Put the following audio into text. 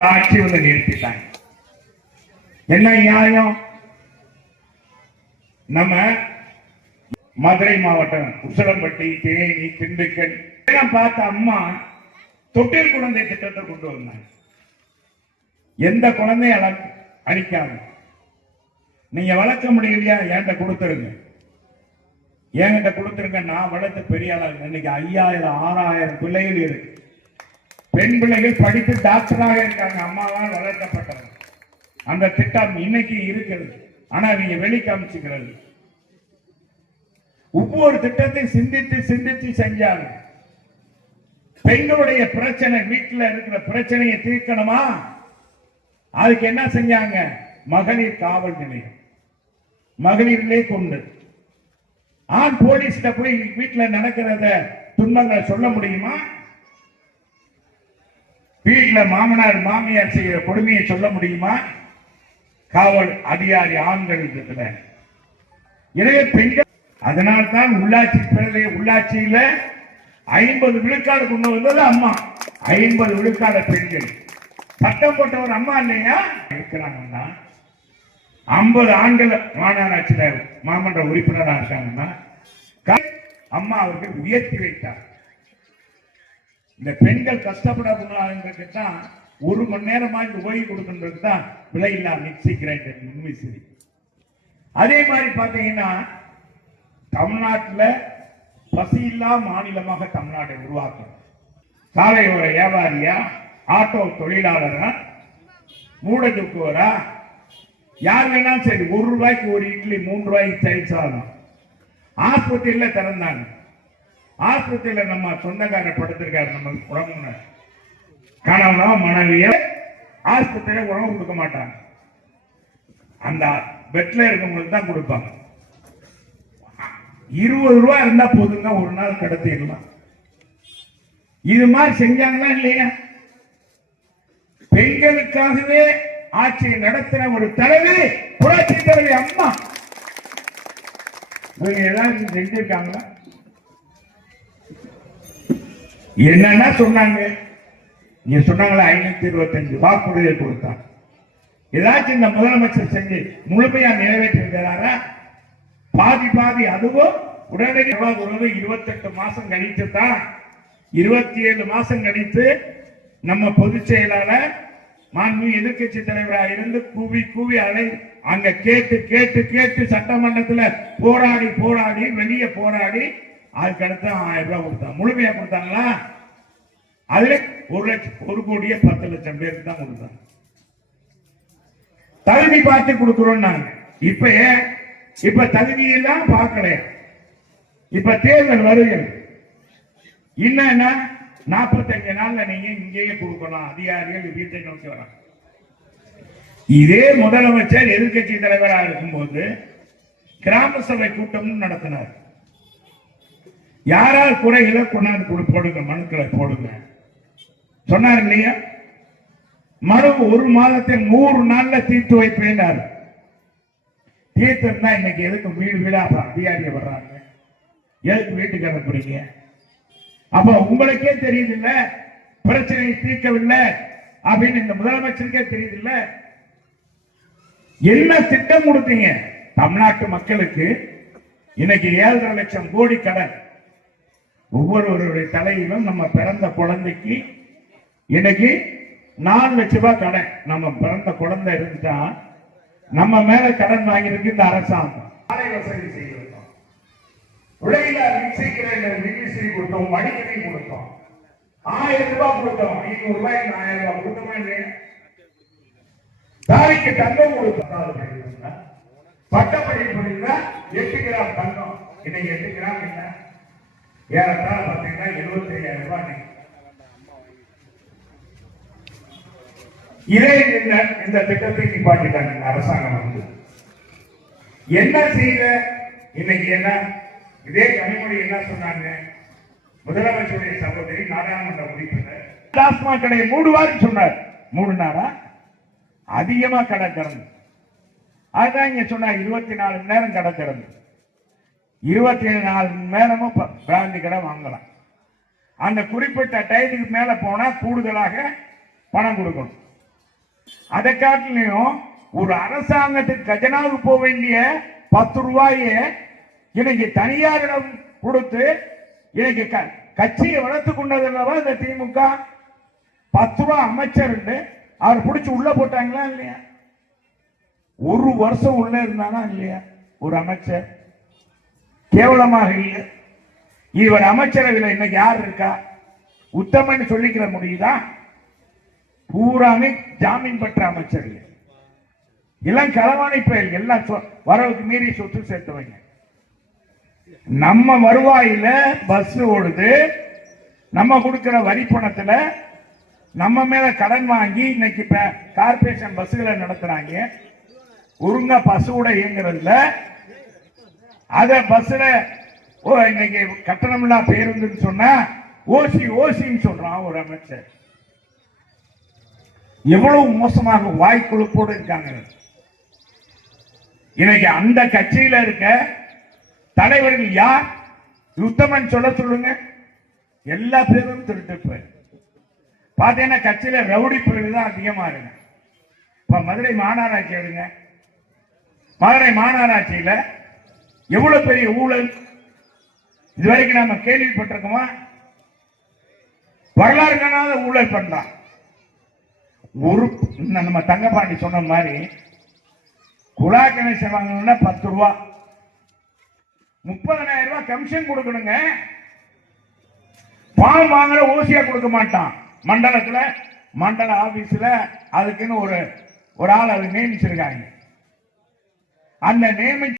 ஆட்சி வந்து நிறுத்திட்டாங்க. என்ன நியாயம்? நம்ம மதுரை மாவட்டம் உசிலம்பட்டி, தேனி, திண்டுக்கல் பார்த்த அம்மா தொட்டில் குழந்தை திட்டத்தை கொண்டு வந்தாங்க. எந்த குழந்தையும் அழிக்காம நீங்க வளர்க்க முடியலையா, என்கிட்ட கொடுத்துருங்க, என்கிட்ட கொடுத்துருங்க, நான் வளர்த்து பெரிய ஆளாக. இன்னைக்கு 5000 6000 பிள்ளைகள் இருக்கு. பெண் பிள்ளைகள் படித்து டாக்டராக இருக்காங்க, அம்மாவால் வளர்க்கப்பட்டவங்க. அந்த திட்டம் இன்னைக்கு இருக்கிறது. ஆனா நீங்க வெளிக்காமிச்சுக்கிறது. ஒவ்வொரு திட்டத்தை சிந்தித்து சிந்தித்து செஞ்சாங்க. பெண்களுடைய பிரச்சனை, வீட்டில் இருக்கிற பிரச்சனையை தீர்க்கணுமா, அதுக்கு என்ன செஞ்சாங்க? மகளிர் காவல் நிலையம், மகளிரிலே கொண்டு ஆண் போலீஸ்ல போய் வீட்டில் நடக்கிறத துன்பங்களை சொல்ல முடியுமா? வீட்டில் மாமனார் மாமியார் செய்கிற கொடுமையை சொல்ல முடியுமா? காவல் அதிகாரி ஆண்கள் இடத்துல. எனவே பெண்கள், அதனால்தான் உள்ளாட்சியில 50 விழுக்காடு கொண்டு வந்தது அம்மா. 50 விழுக்காடு பெண்கள். சட்டம் போட்ட ஒரு அம்மா இல்லையா இருக்கிறாங்கன்னா, 50 ஆண்கள் மாநகராட்சியில் மாமன்ற உறுப்பினராக இருக்காங்கன்னா அம்மா அவர்கள் உயர்த்தி வைத்தார். இந்த பெண்கள் கஷ்டப்படக்கூடாதுன்றதுக்கு தான் 1 மணி நேரமா இந்த ஓய்வு கொடுக்கின்றது தான் விலையில்லா மிக்சி கிரைண்டர், மின்விசிறி. அதே மாதிரி பாத்தீங்கன்னா தமிழ்நாட்டில் பசியில்லா மாநிலமாக தமிழ்நாட்டை உருவாக்கும். சாலையோர வியாபாரியா, ஆட்டோ தொழிலாளரா, மூட தூக்குவரா, யார் வேணாலும் சரி, 1 ரூபாய்க்கு ஒரு இட்லி, 3 ரூபாய்க்கு தயிர் சாதம். ஆஸ்பத்திரியில திறந்தாங்க. ஆஸ்பத்திரியில நம்ம சொந்தக்காரர் படுத்திருக்காரு, நம்ம உடம்புன கணவனோ மனைவியோ ஆஸ்பத்திரியில உணவு கொடுக்க மாட்டாங்க. அந்த பெட்ல இருக்கவங்களுக்கு தான் கொடுப்பாங்க. 20 ரூபாய் இருந்தா போதுங்க, ஒரு நாள் கடத்திடலாம். இது மாதிரி செஞ்சாங்களா இல்லையா? பெண்களுக்காகவே ஆட்சியை நடத்தின ஒரு தலைவி புரட்சி தலைவி அம்மா. இவங்க எல்லாரும் செஞ்சிருக்காங்களா? என்னன்னா சொன்னாங்க, நீங்க சொன்னாங்களா 525 வாக்குறுதியை கொடுத்தாங்க. ஏதாச்சும் இந்த முதலமைச்சர் செஞ்சு முழுமையா நிறைவேற்றிருக்கிறாரா? பாதி பாதி. அதுவும் உடனடி 28 மாசம் கழித்து தான், 27 மாசம் கழித்து நம்ம பொதுச் செயலாளர் மாண்பு எதிர்கட்சி தலைவராக இருந்து கூவி கூவி அங்க கேட்டு கேட்டு கேட்டு சட்டமன்றத்தில் போராடி போராடி வெளியே போராடி அதுக்கடுத்து 1000 ரூபாய் கொடுத்தாங்க. முழுமையா கொடுத்தாங்களா? அதுல 1 கோடியே 10 லட்சம் பேருக்கு தான் கொடுத்தாங்க. தகுதி பார்த்து கொடுக்கிறோம் நாங்க. இப்ப தகுதியெல்லாம் பார்க்கல. இப்ப தேர்தல் வருகிறது. என்னன்னா 45 நாள்ல நீங்க இங்கேயே கொடுக்கலாம், அதிகாரிகள் வீட்டை நோக்கி வர. இதே முதலமைச்சர் எதிர்கட்சி தலைவராக இருக்கும்போது கிராம சபை கூட்டம் நடத்தினார். யாரால் குறைகளை கொண்டாந்து போடுங்க, மனுக்களை போடுங்க சொன்னார் இல்லையா? மறு 1 மாதத்தில் 100 நாள்ல தீர்த்து வைப்பேன். தீர்த்தம் இன்னைக்கு எதுக்கு வீடு வீடா அதிகாரிய வர்றாங்க? எதுக்கு வீட்டுக்கு அனுப்புறீங்க? அப்ப உங்களுக்கே தெரியுது இல்ல, பிரச்சனையை தீர்க்கவில்லை அப்படின்னு இந்த முதலமைச்சருக்கே தெரியுது இல்ல. என்ன திட்டம் கொடுத்தீங்க தமிழ்நாட்டு மக்களுக்கு? இன்னைக்கு 7.5 லட்சம் கோடி கடன். ஒவ்வொருவருடைய தலையிலும் நம்ம பிறந்த குழந்தைக்கு இன்னைக்கு 4 லட்சம் ரூபாய் கடன். நம்ம பிறந்த குழந்தை இருந்துட்டா நம்ம மேல கடன் வாங்கியிருக்கு இந்த அரசாங்கம். சாலை வசதி செய்திருக்கோம், விலையில்லா மிக்சி கிரைண்டர், மின்விசிறி கொடுத்தோம், மடிக்கணி கொடுத்தோம், 1000 ரூபாய் கொடுத்தோம், 500 ரூபாய்க்கு 1000 ரூபாய் கொடுத்தோமா இல்லையா? தாலிக்கு தங்கம் கொடுத்தோம். பட்டப்படிப்பு 8 கிராம் தங்கம், இன்னைக்கு 8 கிராம் என்ன ஏறத்தாழ பாத்தீங்கன்னா 75,000 ரூபாய். இதே இந்த திட்டத்தை நிப்பாட்டிட்டாங்க அரசாங்கம். வந்து என்ன செய்த இன்னைக்கு? என்ன இதே கனிமொழி என்ன சொன்னாங்க? முதலமைச்சருடைய சகோதரி நாடாளுமன்ற உறுப்பினர் டாஸ்மாக் கடையை மூடுவார் சொன்னார். மூடுனாரா? அதிகமா கடை திறந்து. அதுதான் இங்க சொன்னார் 24 மணி நேரம் கடை திறந்து. 24 மணி நேரமும் பிராந்தி கடை வாங்கலாம். அந்த குறிப்பிட்ட டைத்துக்கு மேல போனா கூடுதலாக பணம் கொடுக்கணும். அதை காட்டிலையும் ஒரு அரசாங்கத்துக்கு கஜனாவுக்கு போக வேண்டிய 10 ரூபாயை இன்னைக்கு தனியாரிடம் கொடுத்து இன்னைக்கு கட்சியை வளர்த்து கொண்டதுல்லவா இந்த திமுக. 10 ரூபா அமைச்சர் அவர் பிடிச்சி உள்ள போட்டாங்களா இல்லையா? ஒரு வருஷம் உள்ள இருந்தானா இல்லையா ஒரு அமைச்சர்? கேவலமாக இல்லை. இவர் அமைச்சரவையில் இன்னைக்கு யார் இருக்கா? உத்தமன் சொல்லிக்கிற முடியுதா? பூராமே ஜாமீன் பெற்ற அமைச்சர்கள், எல்லாம் களவாணி பெயர்கள், எல்லாம் வரவுக்கு மீறி சொத்து சேர்த்தவங்க. நம்ம வருவாயில பஸ் ஓடுது, நம்ம கொடுக்கிற வரி பணத்துல நம்ம மேல கடன் வாங்கி இன்னைக்கு கார்பரேஷன் பஸ்களை நடத்துறாங்க. ஒழுங்கா பஸ் கூட இயங்குறதுல அத பஸ்ல இன்னைக்கு கட்டணம் இல்லா பேருந்துன்னு சொன்னா ஓசின்னு சொல்றான் ஒரு அமைச்சர். எவ்வளவு மோசமாக வாய்க்குழுப்போடு இருக்காங்க. இன்னைக்கு அந்த கட்சியில இருக்க தலைவர்கள் யார்? உத்தமன் சொல்லுங்க. எல்லா பேரும் திருட்டு பாத்தீங்கன்னா கட்சியில ரவுடி பிரிவு தான் அதிகமா இருக்கு. இப்ப மதுரை மாநகராட்சி எடுங்க. மதுரை மாநகராட்சியில எவ்வளவு பெரிய ஊழல் இதுவரைக்கும் நாம கேள்விப்பட்டிருக்கோமா? வரலாறு காணாத ஊழல் பண்றான். ஒரு நம்ம தங்கப்பாண்டி சொன்ன மாதிரி குழா கணேசன் வாங்கணும்னா 10 ரூபா, 30,000 ரூபாய் கமிஷன் கொடுக்கணுங்க. பாம் வாங்குற ஓசியா கொடுக்க மாட்டான். மண்டலத்துல மண்டல ஆபீஸ்ல அதுக்குன்னு ஒரு ஆள் அது நியமிச்சிருக்காங்க. அந்த நியமிச்சு